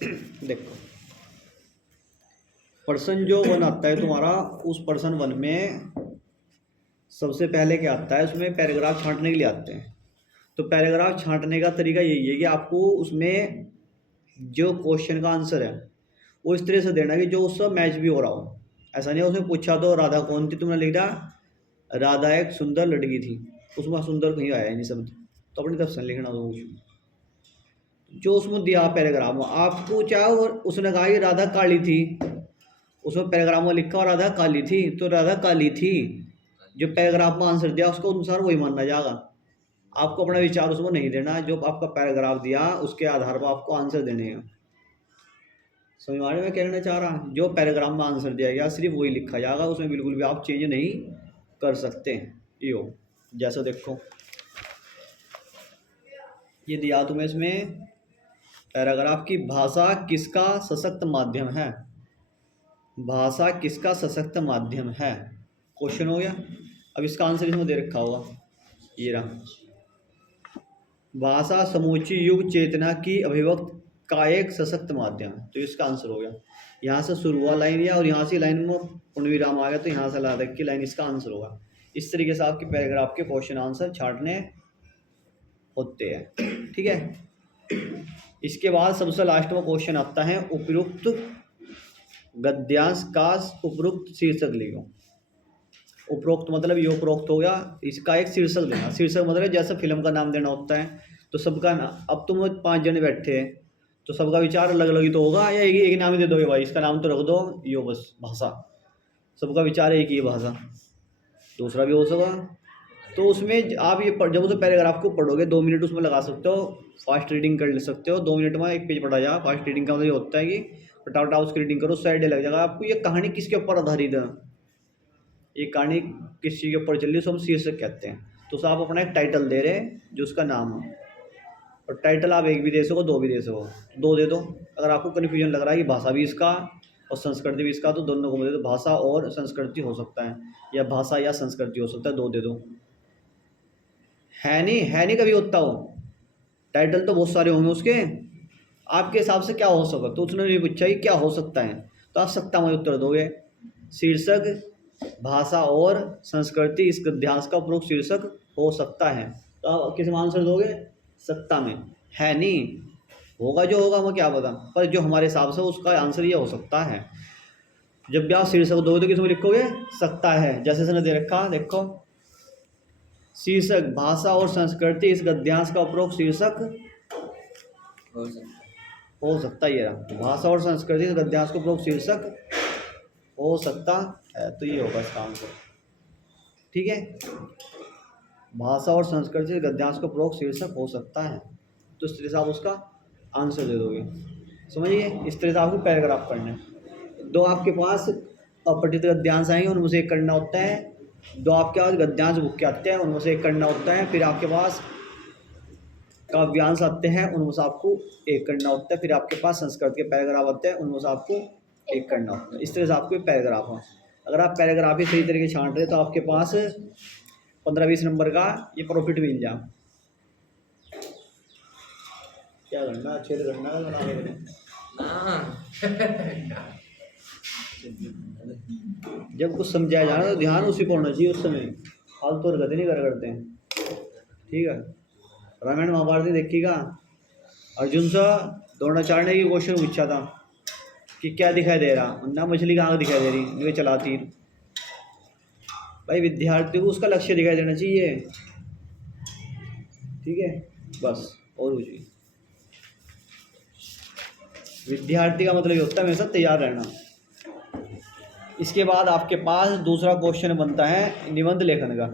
देखो, पर्सन जो वन आता है तुम्हारा, उस पर्सन वन में सबसे पहले क्या आता है, उसमें पैराग्राफ छांटने के लिए आते हैं। तो पैराग्राफ छांटने का तरीका यही है कि आपको उसमें जो क्वेश्चन का आंसर है वो इस तरह से देना कि जो उससे मैच भी हो रहा हो। ऐसा नहीं है उसमें पूछा तो राधा कौन थी, तुमने लिख दिया राधा एक सुंदर लड़की थी, उसमें सुंदर कहीं आया नहीं शब्द, तो अपनी तरफ से लिखना तो जो उसमें दिया पैराग्राफ में आपको, चाहे और उसने कहा कि राधा काली थी, उसमें पैराग्राफ में लिखा और राधा काली थी, तो राधा काली थी, जो पैराग्राफ में आंसर दिया उसको अनुसार वही मानना जाएगा। आपको अपना विचार उसमें नहीं देना, जो आपका पैराग्राफ दिया उसके आधार पर आपको आंसर देने हैं। समझ में मैं कहना चाह रहा, जो पैराग्राफ में आंसर दिया गया सिर्फ वही लिखा जाएगा, उसमें बिल्कुल भी आप चेंज नहीं कर सकते। ये हो, जैसा देखो ये दिया तुम्हें इसमें पैराग्राफ की, भाषा किसका सशक्त माध्यम है, भाषा किसका सशक्त माध्यम है, क्वेश्चन हो गया। अब इसका आंसर इसमें दे रखा होगा, ये रहा, भाषा समूची युग चेतना की अभिव्यक्त का एक सशक्त माध्यम है, तो इसका आंसर हो गया। यहाँ से शुरू हुआ लाइन या और यहाँ से लाइन में पूर्णविराम आ गया, तो यहाँ से ला तक की लाइन इसका आंसर होगा। इस तरीके से आपके पैराग्राफ के क्वेश्चन आंसर छांटने होते हैं, ठीक है। इसके बाद सबसे लास्ट में क्वेश्चन आता है, उपयुक्त गद्यांश का उपयुक्त शीर्षक लिखो। उपरोक्त मतलब ये उपरोक्त हो गया, इसका एक शीर्षक देना। शीर्षक मतलब जैसे फिल्म का नाम देना होता है, तो सबका अब तुम 5 जने बैठे हैं तो सबका विचार अलग अलग ही तो होगा, या एक नाम ही दे दोगे भाई इसका नाम तो रख दो यो बस भाषा, सबका विचार एक ही भाषा, दूसरा भी हो सका। तो उसमें आप ये जब उस पैराग्राफ को पढ़ोगे 2 मिनट उसमें लगा सकते हो, फास्ट रीडिंग कर सकते हो, 2 मिनट में एक पेज पढ़ा जाए। फास्ट रीडिंग का मतलब ये होता है कि फटाफट उसकी रीडिंग करो, साइड लग जाएगा आपको। ये कहानी किसके ऊपर आधारित है, ये कहानी किस चीज़ के ऊपर चल रही है, उसको हम शीर्षक कहते हैं। तो उसे आप अपना एक टाइटल दे रहे हैं जो उसका नाम है, और टाइटल आप एक भी दे सको, 2 भी दे सको, 2 दे दो। अगर आपको कन्फ्यूजन लग रहा है कि भाषा भी इसका और संस्कृति भी इसका, तो दोनों को दे दो, भाषा और संस्कृति हो सकता है, या भाषा या संस्कृति हो सकता है, 2 दे दो। है नहीं कभी होता हो, टाइटल तो बहुत सारे होंगे उसके, आपके हिसाब से क्या हो सकता, तो उसने ये पूछा कि क्या हो सकता है, तो आप सत्ता में उत्तर दोगे। शीर्षक भाषा और संस्कृति इस गद्यांश का उपरोक्त शीर्षक हो सकता है, तो आप किस में आंसर दोगे, सत्ता में। है नहीं, होगा जो होगा मैं क्या पता, पर जो हमारे हिसाब से उसका आंसर ये हो सकता है। जब भी आप शीर्षक दोगे तो किस में लिखोगे, सकता है। जैसे इसने दे रखा देखो, शीर्षक भाषा और संस्कृति इस गद्यांश का उपरोक्त शीर्षक हो सकता है, ये रहा, भाषा और संस्कृति इस गद्यांश का उपरोक्त शीर्षक हो सकता है, तो ये होगा इसका आंसर, ठीक है। भाषा और संस्कृति इस गद्यांश का उपरोक्त शीर्षक हो सकता है, तो इस तरह से आप उसका आंसर दे दोगे, समझिए। इस तरह से आपको पैराग्राफ करना है। 2 आपके पास अपठित गद्यांश आएंगे, उनमें से एक करना होता है। 2 आपके पास गद्यांश बुक के आते हैं, उनमें से एक करना होता है। फिर आपके पास काव्यांश आते हैं, उनमें से आपको एक करना होता है। फिर आपके पास संस्कृत के पैराग्राफ आते हैं, उनमें से आपको एक करना होता है। इस तरह से आपके पैराग्राफ हैं। अगर आप पैराग्राफ ही सही तरीके से छांट रहे तो आपके पास 15-20 नंबर का ये प्रॉफिट मिल जाए। क्या करना, अच्छे से करना है बनाने के लिए। जब कुछ समझाया जाए तो ध्यान उसी पर होना चाहिए, उस समय फालतू हरकतें नहीं करते हैं, ठीक है। रामायण महाभारत देखिएगा, अर्जुन से द्रोणाचार्य ने ये क्वेश्चन पूछा था कि क्या दिखाई दे रहा, ना मछली का आँख दिखाई दे रही, वे चलाती। भाई विद्यार्थी को उसका लक्ष्य दिखाई देना चाहिए, ठीक है, बस। और कुछ नहीं, विद्यार्थी का मतलब ये होता है हमेशा तैयार रहना। इसके बाद आपके पास दूसरा क्वेश्चन बनता है निबंध लेखन का।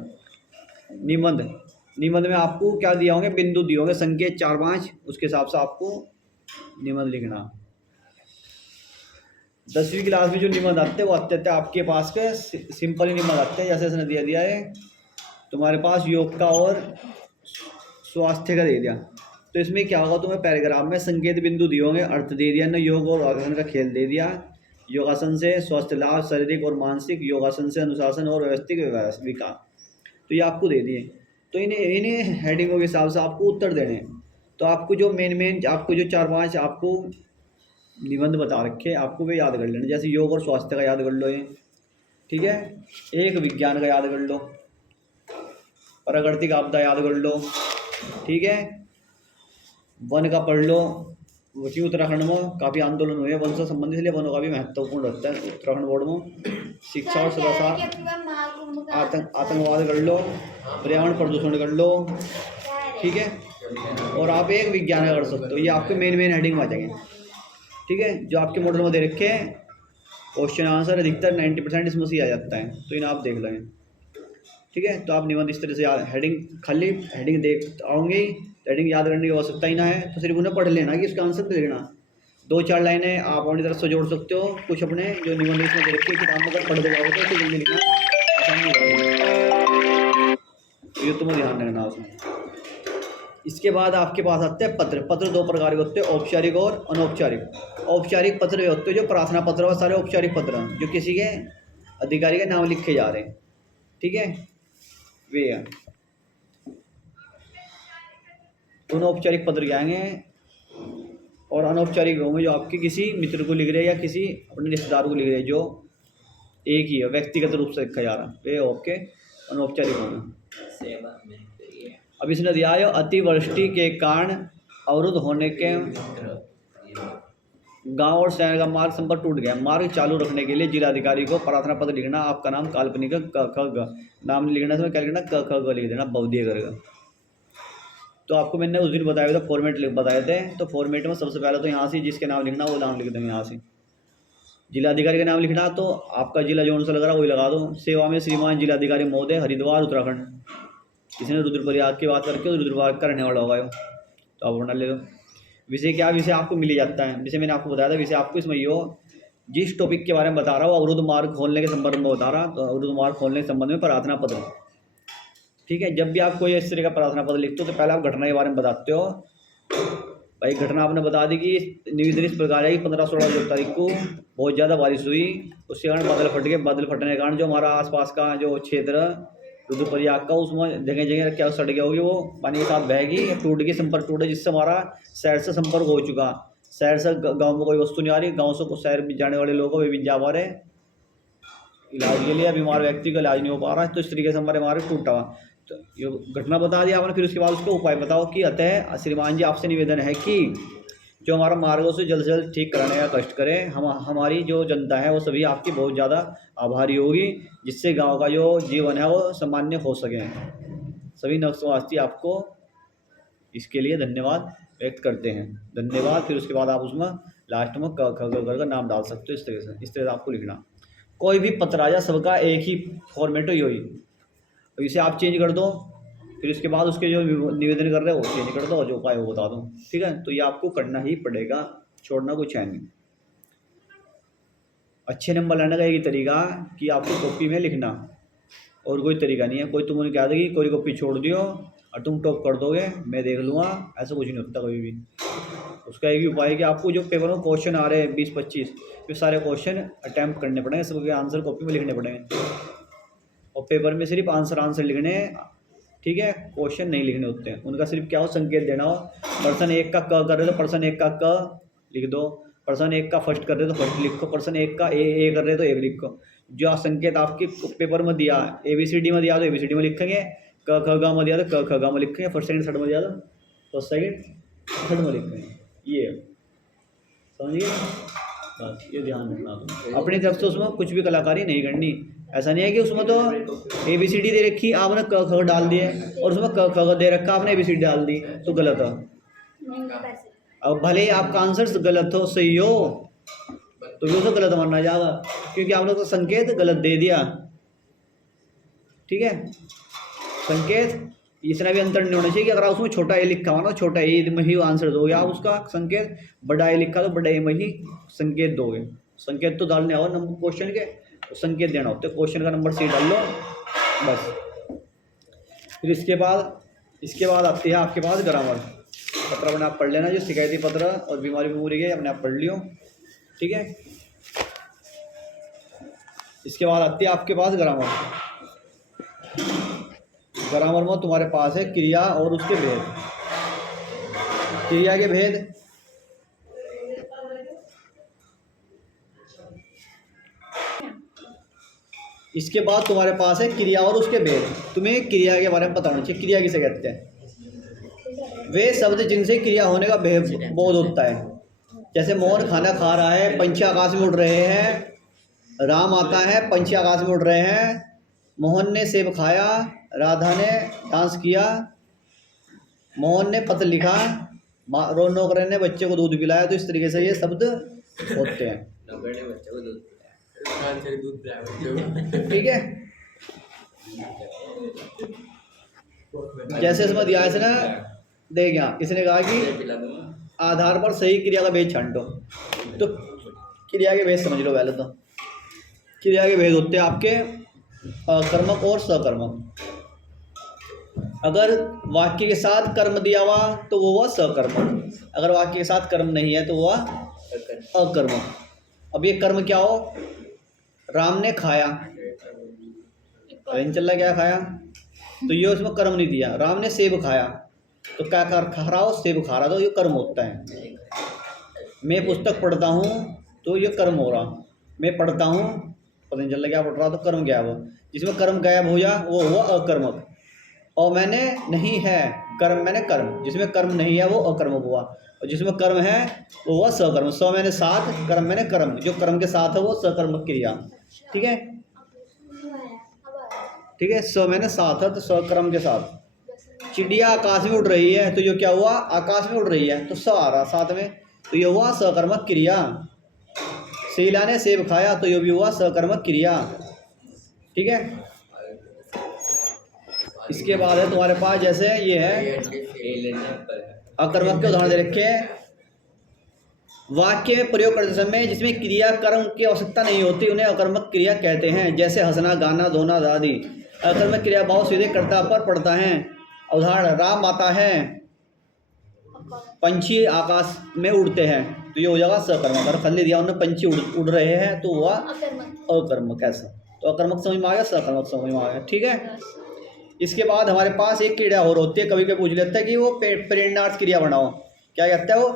निबंध में आपको क्या दिया होंगे, बिंदु दिए होंगे, संकेत 4-5, उसके हिसाब से आपको निबंध लिखना। 10वीं क्लास में जो निबंध आते हैं वो आते आपके पास के सिंपल ही निबंध आते हैं। जैसे इसने दिया है तुम्हारे पास योग का और स्वास्थ्य का दे दिया, तो इसमें क्या होगा, तुम्हें पैराग्राफ में संकेत बिंदु दिए होंगे, अर्थ दे दिया ना, योग और आसन का खेल दे दिया। योगासन से स्वास्थ्य लाभ, शारीरिक और मानसिक, योगासन से अनुशासन और व्यवस्थित विकास, तो ये आपको दे दिए। तो इन्हें हेडिंगों के हिसाब से आपको उत्तर देने हैं। तो आपको जो मेन आपको जो 4-5 आपको निबंध बता रखे आपको, वे याद कर लेना। जैसे योग और स्वास्थ्य का याद कर लो ये, ठीक है। एक विज्ञान का याद कर लो, प्राकृतिक आपदा याद कर लो, ठीक है। वन का पढ़ लो, वही उत्तराखंड में काफ़ी आंदोलन हुए वन से संबंधित, इसलिए वनों का भी महत्वपूर्ण रहता है उत्तराखंड बोर्ड में। शिक्षा और सदाचार, आतंकवाद कर लो, पर्यावरण प्रदूषण कर लो, ठीक है। और आप एक विज्ञान का कर सकते हो, ये आपके मेन हेडिंग में आ जाएंगे, ठीक है। जो आपके मॉडल में दे रखे हैं क्वेश्चन आंसर अधिकतर 90% इसमें से आ जाता है, तो इन्हें आप देख लेंगे, ठीक है। तो आप निबंध इस तरह से याद, हेडिंग खाली हेडिंग देख आओगे, हेडिंग याद करने की आवश्यकता ही ना है, तो सिर्फ उन्हें पढ़ लेना कि इसका आंसर दे देना। 2-4 लाइनें आप अपनी तरफ से जोड़ सकते हो, कुछ अपने जो निबंध इसमें दे रखे किताब में अगर पढ़ दे जाओगे तो जल्दी लिखना आसानी होगी, तो ये तुम्हें ध्यान रखना उसमें। इसके बाद आपके पास आते हैं पत्र। पत्र 2 प्रकार के होते हैं, औपचारिक और अनौपचारिक। औपचारिक पत्र वे होते हैं जो प्रार्थना पत्र और सारे औपचारिक पत्र हैं जो किसी के अधिकारी के नाम लिखे जा रहे हैं, ठीक है, वे हैं। दोनों औपचारिक पत्र क्या आएंगे, और अनौपचारिक होंगे जो आपके किसी मित्र को लिख रहे हैं या किसी अपने रिश्तेदार को लिख रहे हैं, जो एक ही है, व्यक्तिगत रूप से लिखा जा रहा है, वे आपके अनौपचारिक होंगे। अब इसने दिया है अतिवृष्टि के कारण अवरुद्ध होने के गांव और शहर का मार्ग संपर्क टूट गया, मार्ग चालू रखने के लिए जिलाधिकारी को प्रार्थना पत्र लिखना। आपका नाम काल्पनिक क ख ग, नाम लिखना समय क्या लिखना, क ख ग लिख देना, बहुदीय करेगा। तो आपको मैंने उस दिन बताया था फॉर्मेट बताए थे, तो फॉर्मेट में सबसे पहले तो यहाँ से जिसके नाम लिखना वो नाम लिख देंगे। यहाँ से जिलाधिकारी का नाम लिखना, तो आपका जिला जोन से लग रहा है वही लगा दो। सेवा में श्रीमान जिलाधिकारी महोदय, हरिद्वार उत्तराखंड। किसी ने रुद्रप्रयाग की बात करके रुद्रप्रयाग का रहने वाला होगा, तो आप बना ले दो। विषय क्या, विषय आपको मिल जाता है। विषय मैंने आपको बताया था, विषय आपको इसमें यो जिस टॉपिक के बारे में बता रहा हूँ अवरुद्ध मार्ग खोलने के संबंध में बता रहा, तो अवरुद्ध मार्ग खोलने के संबंध में प्रार्थना पत्र, ठीक है। जब भी आप कोई इस तरह का प्रार्थना पत्र लिखते हो तो पहले आप घटना के बारे में बताते हो। भाई घटना आपने बता दी कि निवेदन इस प्रकार है कि 15-16 तारीख को बहुत ज़्यादा बारिश हुई, उसके कारण बादल फट गए। बादल फटने के कारण जो हमारा आसपास का जो क्षेत्र रुद्रप्रयाग का, उसमें जगह जगह क्या सड़ गया होगी, वो पानी के साथ बहेगी, टूट के संपर्क टूटे, जिससे हमारा शहर से संपर्क हो चुका। शहर से गांव में कोई वस्तु नहीं आ रही, गांव से शहर में जाने वाले लोगों वे भी जा पा रहे इलाज के लिए, बीमार व्यक्ति का इलाज नहीं हो पा रहा, तो इस तरीके से हमारे मार्ग टूटा हुआ। तो ये घटना बता दिया आपने, फिर उसके बाद उसको उपाय बताओ कि अतः श्रीमान जी आपसे निवेदन है कि जो हमारा मार्गों से जल्द से जल्द ठीक कराने का कष्ट करें। हमारी जो जनता है वो सभी आपकी बहुत ज़्यादा आभारी होगी, जिससे गांव का जो जीवन है वो सामान्य हो सके। सभी नक्शवासी आपको इसके लिए धन्यवाद व्यक्त करते हैं, धन्यवाद। फिर उसके बाद आप उसमें लास्ट में क ख ग का नाम डाल सकते हो। इस तरह से आपको लिखना। कोई भी पत्र आ जाए सबका एक ही फॉर्मेट हो, यही तो इसे आप चेंज कर दो, फिर उसके बाद उसके जो निवेदन कर रहे हो वो चेंज कर दो और जो उपाय वो बता दो, ठीक है। तो ये आपको करना ही पड़ेगा, छोड़ना कुछ है नहीं। अच्छे नंबर लाने का एक ही तरीका कि आपको कॉपी में लिखना, और कोई तरीका नहीं है। कोई तुम उन्हें कह देगी कोई कॉपी छोड़ दियो और तुम टॉप कर दोगे, मैं देख लूँगा, ऐसा कुछ नहीं होता कभी भी। उसका एक ही उपाय है कि आपको जो पेपर में क्वेश्चन आ रहे हैं 20-25, फिर सारे क्वेश्चन अटैम्प्ट करने पड़ेंगे, सबके आंसर कॉपी में लिखने पड़ेंगे, और पेपर में सिर्फ आंसर लिखने, ठीक है, क्वेश्चन नहीं लिखने होते हैं। उनका सिर्फ क्या हो, संकेत देना हो। पर्सन 1 का क कर रहे तो पर्सन 1 का क लिख दो, पर्सन 1 का फर्स्ट कर रहे तो फर्स्ट लिखो, पर्सन 1 का ए कर रहे तो ए लिखो। जो संकेत आपके पेपर में दिया, ABCD में दिया तो ABCD में लिखेंगे, क ख ग में दिया तो क ख ग में लिखेंगे, फर्स्ट सेकंड थर्ड में दिया तो फर्स्ट सेकंड थर्ड में लिखेंगे। ये समझिए, बस ये ध्यान रखना। तुम अपनी तरफ से उसमें कुछ भी कलाकारी नहीं करनी। ऐसा नहीं है कि उसमें तो ABCD दे रखी आपने क ख डाल दिए, और उसमें क ख दे रखा आपने ABCD डाल दी, तो गलत है। अब भले ही आपका आंसर गलत हो सही हो, तो भी उसे गलत माना जाएगा, क्योंकि आपने तो संकेत गलत दे दिया, ठीक है। संकेत इतना भी अंतर नहीं होना चाहिए कि अगर उसमें छोटा ए लिखा हुआ ना, छोटा ए में ही आंसर दोगे आप उसका संकेत, बड़ा ए लिखा तो बड़ा ए में ही संकेत दोगे। संकेत तो डालने आओ नंबर क्वेश्चन के, तो संकेत देना होता है, क्वेश्चन का नंबर सी डाल लो बस। फिर इसके बाद आती है आपके पास ग्रामर। पत्र अपने आप पढ़ लेना, जो शिकायती पत्र और बीमारी बेमूरी के अपने आप पढ़ लियो, ठीक है। इसके बाद आती है आपके पास ग्रामर। ग्रामर में तुम्हारे पास है क्रिया और उसके भेद। क्रिया के भेद इसके बाद तुम्हारे पास है क्रिया और उसके भेद। तुम्हें क्रिया के बारे में पता होना चाहिए। क्रिया किसे कहते हैं? वे शब्द जिनसे क्रिया होने का बोध होता है। जैसे मोहन खाना खा रहा है, पंछी आकाश में उड़ रहे हैं, राम आता है, पंछी आकाश में उड़ रहे हैं, मोहन ने सेब खाया, राधा ने डांस किया, मोहन ने पत्र लिखा, नौकर ने बच्चे को दूध पिलाया। तो इस तरीके से ये शब्द होते हैं। नौकर ने बच्चे को दूध पिलाया। ठीक है, जैसे इसमें दिया है ना, देख यहाँ इसने कहा कि आधार पर सही क्रिया का भेद छांटो। तो क्रिया के भेद समझ लो पहले। तो क्रिया के भेद होते हैं आपके कर्मक और सकर्मक। अगर वाक्य के साथ कर्म दिया हुआ तो वो हुआ सकर्मक, अगर वाक्य के साथ कर्म नहीं है तो वह अकर्मक। अब ये कर्म क्या हो? राम ने खाया, चल क्या खाया, तो ये उसमें कर्म नहीं दिया। राम ने सेब खाया, तो क्या खा रहा हो? सेब खा रहा, तो ये कर्म होता है। मैं पुस्तक पढ़ता हूँ तो ये कर्म हो रहा। मैं पढ़ता हूँ, पता नहीं चल रहा क्या पढ़ रहा, तो कर्म क्या हुआ? जिसमें कर्म गायब हो जा वो हुआ अकर्मक। और मैंने नहीं है कर्म, मैंने कर्म, जिसमें कर्म नहीं है वो अकर्मक हुआ, और जिसमें कर्म है वो हुआ सकर्म। सौ मैंने साथ, कर्म मैंने कर्म, जो कर्म के साथ है वो सकर्मक क्रिया। ठीक है, ठीक है, सौ मैंने साथ है तो सकर्म के साथ। चिड़िया आकाश में उड़ रही है, तो ये क्या हुआ? आकाश में उड़ रही है, तो स आ रहा साथ में, तो ये हुआ सकर्मक क्रिया। शीला ने सेब खाया, तो ये भी हुआ सकर्मक क्रिया। ठीक है, इसके बाद है तुम्हारे पास जैसे ये है अकर्मक के उदाहरण दे रखे हैं। वाक्य में प्रयोग करते समय जिसमें क्रिया कर्म की आवश्यकता नहीं होती उन्हें अकर्मक क्रिया कहते हैं। जैसे हंसना, गाना, धोना आदि अकर्मक क्रिया भाव सीधे कर्ता पर पड़ता है। उदाहरण, राम आता है, पंछी आकाश में उड़ते हैं, तो ये हो जाएगा सकर्मक। अगर खल्ली दिया उन्होंने पंछी उड़ रहे हैं तो हुआ अकर्मक। ऐसा तो अकर्मक समझ में आ गया, सकर्मक समझ में आ गया। ठीक है, इसके बाद हमारे पास एक क्रिया और होती है, कभी कभी पूछ लेता है कि वो प्रेरणार्थ क्रिया बनाओ। क्या कहता है वो?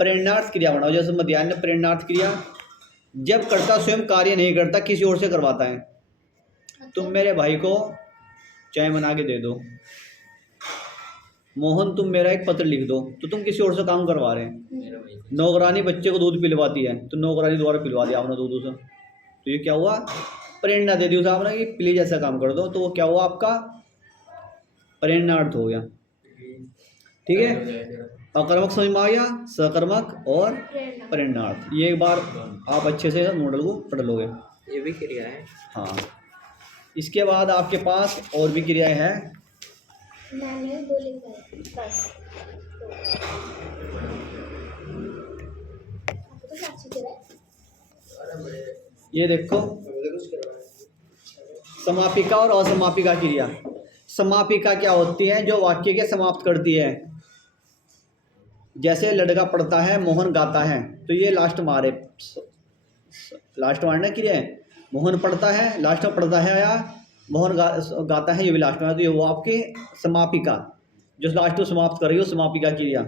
प्रेरणार्थ क्रिया बनाओ। जैसे मध्याह्न में प्रेरणार्थ क्रिया, जब कर्ता स्वयं कार्य नहीं करता, किसी और से करवाता है। तुम मेरे भाई को चाय बना के दे दो, मोहन तुम मेरा एक पत्र लिख दो, तो तुम किसी और से काम करवा रहे हैं। नौकरानी बच्चे को दूध पिलवाती है, तो नौकरानी द्वारा पिलवा दिया आपने दूध उसे, तो ये क्या हुआ? प्रेरणा दे दी उसे आपने कि प्लीज ऐसा काम कर दो, तो वो क्या हुआ? आपका प्रेरणार्थ हो गया। ठीक है, अकर्मक समझ में आ गया, सकर्मक और प्रेरणार्थ। ये एक बार आप अच्छे से मॉडल को पढ़ लोगे। ये भी क्रिया है। हाँ, इसके बाद आपके पास और भी क्रियाएं हैं। मैंने बोलिंग बस ये देखो, समापिका और असमापिका क्रिया। समापिका क्या होती है? जो वाक्य के समाप्त करती है। जैसे लड़का पढ़ता है, मोहन गाता है, तो ये लास्ट मारे, लास्ट मारना क्रिया है। मोहन पढ़ता है, लास्ट में पढ़ता है, या मोहन गाता है, ये भी लास्ट में, तो ये वो आपकी समापिका, जो लास्ट में समाप्त कर रही हो, समापिका क्रिया।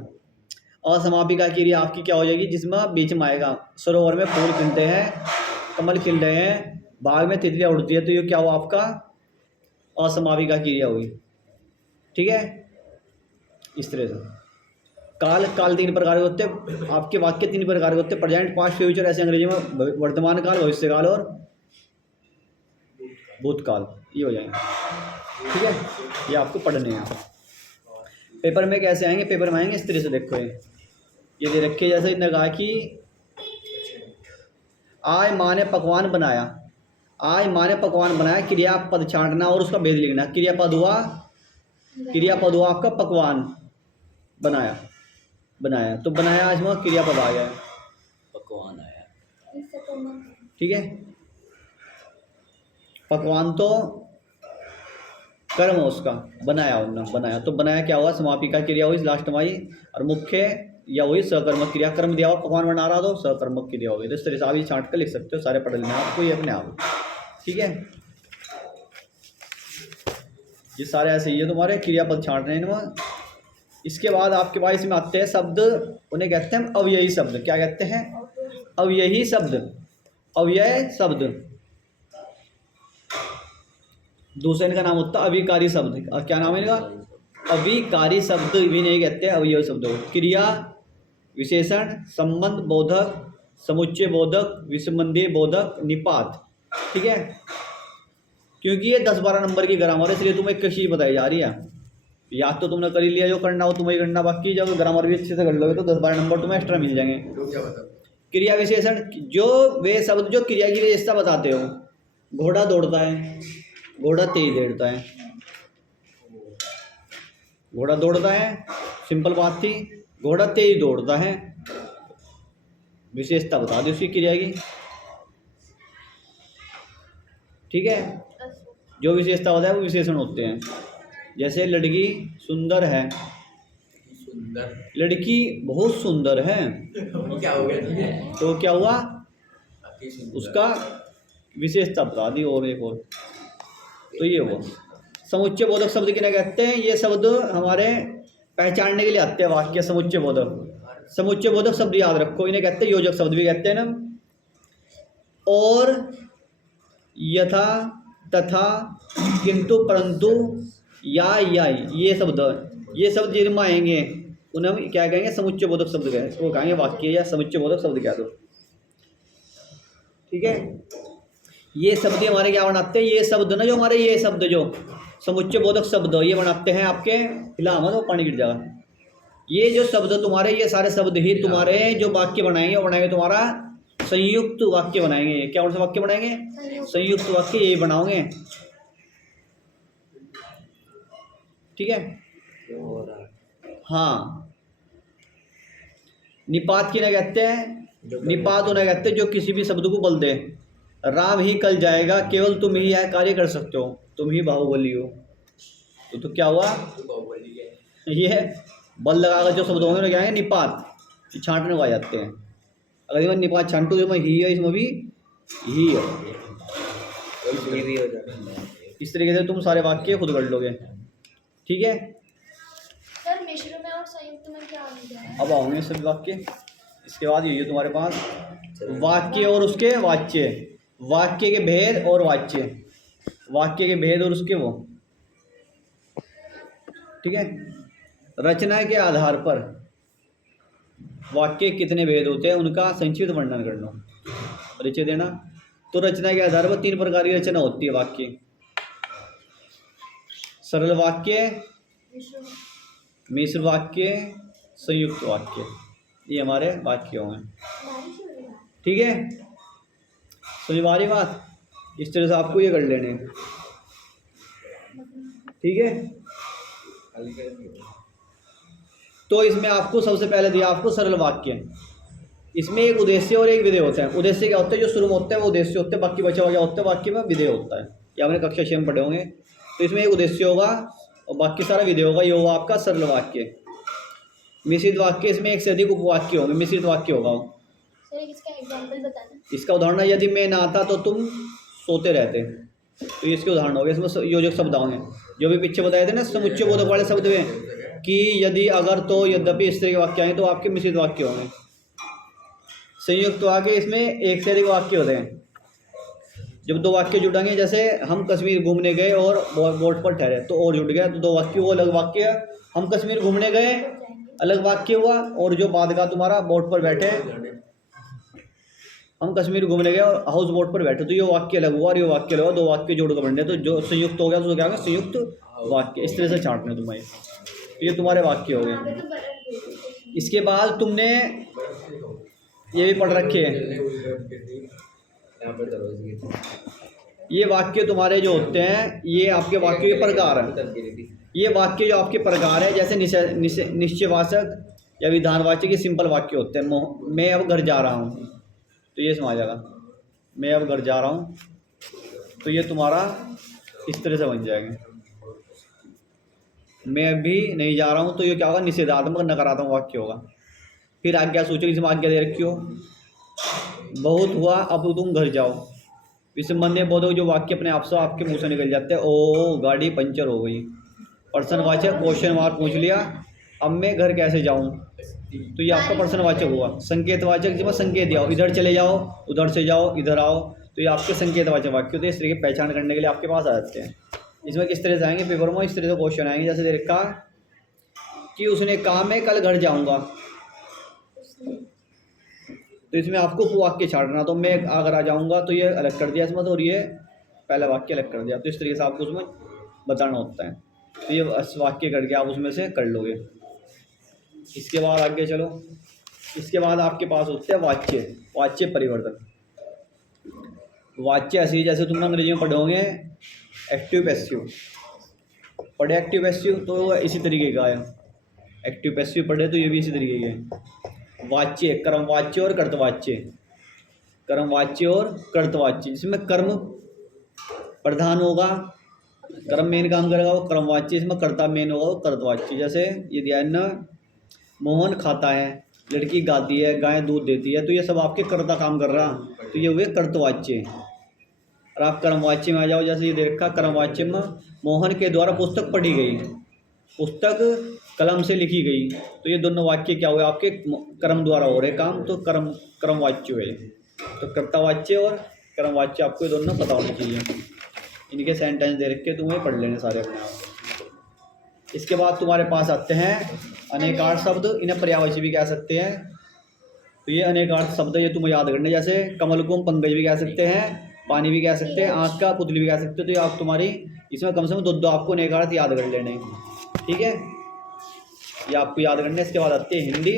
असमापिका क्रिया आपकी क्या हो जाएगी? जिसमें बीच में आएगा, सरोवर में फूल खिलते हैं, कमल खिल रहे हैं, बाग में तितलियाँ उड़ती है, तो ये क्या हुआ? आपका असमापिका क्रिया हुई। ठीक है, इस तरह से काल तीन प्रकार के होते हैं। आपके वाक्य तीन प्रकार के होते हैं, प्रेजेंट, पास्ट, फ्यूचर। ऐसे अंग्रेजी में वर्तमान काल, भविष्य काल और भूतकाल, ये हो जाएंगे। ठीक है, ये आपको पढ़ने हैं। पेपर में कैसे आएंगे? पेपर में आएंगे इस तरह से। देखो ये दे रखे, जैसे इन्होंने कहा कि आज माँ ने पकवान बनाया, आज माँ ने पकवान बनाया, क्रियापद छांटना और उसका भेद लिखना। क्रियापद हुआ आपका पकवान, बनाया, तो बनाया आज में क्रियापद आ गया, पकवान आया। ठीक है, पकवान तो कर्म उसका, बनाया उन्होंने, बनाया, तो बनाया क्या हुआ? समापिका क्रिया हुई, लास्ट में आई। और मुख्य या वही सकर्मक क्रिया, कर्म दिया हुआ, पकवान बना रहा तो सकर्मक क्रिया हो गई। तो इस तरह से आप ये छांट कर लिख सकते हो, सारे पढ़ लेना आपको ये अपने आप। ठीक है, ये सारे ऐसे ही है तुम्हारे क्रियापद छांट रहे हैं। इसके बाद आपके पास इसमें आते हैं शब्द, उन्हें कहते हैं अव्ययी शब्द। क्या कहते हैं? अव्ययी शब्द। अव्यय शब्द दूसरे इनका नाम होता है अभिकारी शब्द। और क्या नाम है इनका? अभिकारी शब्द भी नहीं कहते, अवयव शब्द हो। क्रिया, विशेषण, संबंध बोधक, समुच्चय बोधक, विसंबंधी बोधक, निपात। ठीक है, क्योंकि ये 10-12 नंबर की ग्रामर है, इसलिए तुम्हें एक चीज बताई जा रही है। याद तो तुमने कर ही लिया, जो करना हो तुम्हें करना, बाकी जब ग्रामर भी अच्छे से कर लोगे तो 10-12 नंबर तुम्हें एक्स्ट्रा मिल जाएंगे। क्रिया विशेषण, जो वे शब्द जो क्रिया की विशेषता बताते हो। घोड़ा दौड़ता है, घोड़ा तेज दौड़ता है। घोड़ा दौड़ता है, सिंपल बात थी। घोड़ा तेज दौड़ता है, विशेषता बता दो उसकी क्रिया की। ठीक है, जो विशेषता होता है वो विशेषण होते हैं। जैसे लड़की सुंदर है, सुंदर, लड़की बहुत सुंदर है, क्या हो गया? तो क्या हुआ? अति सुंदर। उसका विशेषता बता दी। और एक और, तो ये हुआ समुच्चय बोधक शब्द किन्हें कहते हैं? ये शब्द हमारे पहचानने के लिए आते हैं वाक्य। समुच्चय बोधक, समुच्चय बोधक शब्द याद रखो, इन्हें कहते हैं योजक शब्द भी कहते हैं ना। और, यथा, तथा, किंतु, परंतु, या, ये शब्द जिनमें आएंगे उन्हें हम क्या कहेंगे? समुच्चय बोधक शब्द कहेंगे, वो कहेंगे वाक्य या समुच्चय बोधक शब्द कह दो। ठीक है, ये शब्द हमारे क्या बनाते हैं? ये शब्द ना, जो हमारे ये शब्द जो समुच्चय बोधक शब्द ये बनाते हैं आपके, हिला मत वो पानी गिर जाएगा। ये जो शब्द तुम्हारे, ये सारे शब्द ही तुम्हारे जो वाक्य बनाएंगे, वो बनाएंगे तुम्हारा संयुक्त वाक्य बनाएंगे। क्या कौन सा वाक्य बनाएंगे? संयुक्त वाक्य यही बनाओगे। ठीक है, क्यों हो रहा है? हाँ। निपात किन्हें कहते हैं? निपात उन्हें कहते हैं जो किसी भी शब्द को बल दे। राम ही कल जाएगा, केवल तुम ही यह कार्य कर सकते हो, तुम ही बाहुबली हो। तो क्या हुआ? बाहुबली है। ये बल लगाकर जो शब्द होंगे क्या है? निपात, छांटने को आ जाते हैं। अगर इसमें निपात छांटो, इसमें ही है, इसमें भी ही है। ये भी हो जाता है। इस तरीके से तुम सारे वाक्य खुद कर लोगे। ठीक है, सर मिश्र में और संयुक्त में क्या होता है? अब आओगे सभी वाक्य। इसके बाद ये तुम्हारे पास वाक्य और उसके वाच्य, वाक्य के भेद और वाच्य, वाक्य के भेद और उसके वो। ठीक है, रचना के आधार पर वाक्य कितने भेद होते हैं उनका संक्षिप्त वर्णन कर लो, परिचय देना। तो रचना के आधार पर 3 प्रकार की रचना होती है वाक्य। सरल वाक्य, मिश्र वाक्य, संयुक्त वाक्य, ये हमारे वाक्य हैं। ठीक है, समझ में आ रही बात? इस तरह से आपको ये कर लेने। ठीक है, तो इसमें आपको सबसे पहले दिया आपको सरल वाक्य। इसमें एक उद्देश्य और एक विधेय होता है। उद्देश्य क्या होता है? जो शुरू में होता है वो उद्देश्य होते हैं, बाकी बचा हुआ क्या होता है? वाक्य में विधेय होता है। ये आपने कक्षा 6 में पढ़े होंगे। तो इसमें एक उद्देश्य होगा और बाकी सारा विधेय होगा। ये होगा आपका सरल वाक्य। मिश्रित वाक्य, इसमें एक से अधिक उपवाक्य होंगे, मिश्रित वाक्य होगा। सर इसका एग्जांपल बताना। इसका उदाहरण है, यदि मैं ना आता तो तुम सोते रहते, तो इसके उदाहरण हो गए। इसमें योजक शब्द होंगे जो भी पीछे बताए थे ना, समुच्चय बोधक वाले शब्द में कि यदि, अगर, तो, यद्यपि, इस तरह के वाक्य आए तो आपके मिश्रित वाक्य होंगे। संयुक्त वाक्य, इसमें एक से अधिक वाक्य होते हैं। जब 2 वाक्य जुड़ेंगे, जैसे हम कश्मीर घूमने गए और बोट पर ठहरे, तो और जुड़ गया, तो 2 वाक्य वो अलग वाक्य। हम कश्मीर घूमने गए अलग वाक्य हुआ, और जो बाद का तुम्हारा बोट पर बैठे, हम कश्मीर घूमने गए और हाउस बोट पर बैठे, तो ये वाक्य अलग हुआ और ये वाक्य अलग हुआ। 2 वाक्य जोड़ कर बनने, तो जो संयुक्त हो गया तो क्या होगा? संयुक्त वाक्य। इस तरह से छांटने तुम्हारे, ये तुम्हारे वाक्य हो गए। इसके बाद तुमने ये भी पढ़ रखे हैं, ये वाक्य तुम्हारे जो होते हैं, ये आपके वाक्य के प्रकार हैं। ये वाक्य जो आपके प्रकार है, जैसे निश्चयवाचक या विधानवाचक, ये सिंपल वाक्य होते हैं। मैं अब घर जा रहा हूँ, तो ये समझ जाएगा, मैं अब घर जा रहा हूँ, तो ये तुम्हारा इस तरह से बन जाएगा। मैं अभी नहीं जा रहा हूँ, तो ये क्या होगा? निषेधात्मक नकारात्मक वाक्य होगा। फिर आज्ञा सूचक, इसमें आज्ञा दे रखी हो। बहुत हुआ, अब तुम घर जाओ। विसंबंधी बोधक जो वाक्य अपने आप से आपके मुंह से निकल जाते हैं। ओ गाड़ी पंचर हो गई। प्रश्नवाचक, क्वेश्चन मार्क पूछ लिया, अब मैं घर कैसे जाऊं, तो ये आपका प्रश्नवाचक हुआ। संकेतवाचक, जब संकेत दिया, इधर चले जाओ, उधर से जाओ, इधर आओ, तो ये आपके संकेतवाचक वाक्य होते हैं। इस तरीके पहचान करने के लिए आपके पास आ जाते हैं। इसमें किस तरह से आएंगे पेपर में, इस तरह से क्वेश्चन आएंगे। जैसे दे रखा कि उसने कहा मैं कल घर जाऊंगा, तो इसमें आपको वाक्य छाटना। तो मैं अगर आ जाऊंगा तो ये अलग कर दिया इसमें, और ये पहला वाक्य अलग कर दिया। तो इस तरीके से आपको उसमें बताना होता है। तो ये वाक्य करके आप उसमें से कर लोगे। इसके बाद आगे चलो। इसके बाद आपके पास होते हैं वाच्य, वाच्य परिवर्तन। वाच्य ऐसी जैसे तुम अंग्रेजी में पढ़ोगे एक्टिव पैसिव, पढ़े एक्टिव पैसिव तो इसी तरीके का है। एक्टिव पैसिव पढ़े तो ये भी इसी तरीके के हैं। वाच्य, कर्मवाच्य और कर्तवाच्य, कर्मवाच्य और कर्तवाच्य। जिसमें कर्म प्रधान होगा, कर्म मेन काम करेगा वो कर्मवाच्य, इसमें कर्ता मेन होगा वो कर्तवाच्य। जैसे ये दिया है ना, मोहन खाता है, लड़की गाती है, गाय दूध देती है, तो ये सब आपके कर्ता काम कर रहा, तो ये हुए कर्तवाच्य। और आप कर्मवाच्य में आ जाओ। जैसे ये देखा कर्मवाच्य में मोहन के द्वारा पुस्तक पढ़ी गई, पुस्तक कलम से लिखी गई, तो ये दोनों वाक्य क्या हुए आपके कर्म द्वारा हो रहे काम, तो कर्मवाच्य हुए। तो कर्तावाच्य और कर्मवाच्य आपको ये दोनों पता होने चाहिए। इनके सेंटेंस दे रखे तुम्हें पढ़ लेने सारे अपने आप। इसके बाद तुम्हारे पास आते हैं अनेकार्थ शब्द, इन्हें पर्यायवाची भी कह सकते हैं। तो ये अनेकार्थ शब्द ये तुम्हें याद करने, जैसे कमल को हम पंकज भी कह सकते हैं, पानी भी कह सकते हैं, आँख का पुतली भी कह सकते हो। तो ये आप तुम्हारी इसमें कम से कम दो आपको अनेकार्थ याद कर लेने, ठीक है, ये आपको याद करने। इसके बाद आती है हिंदी।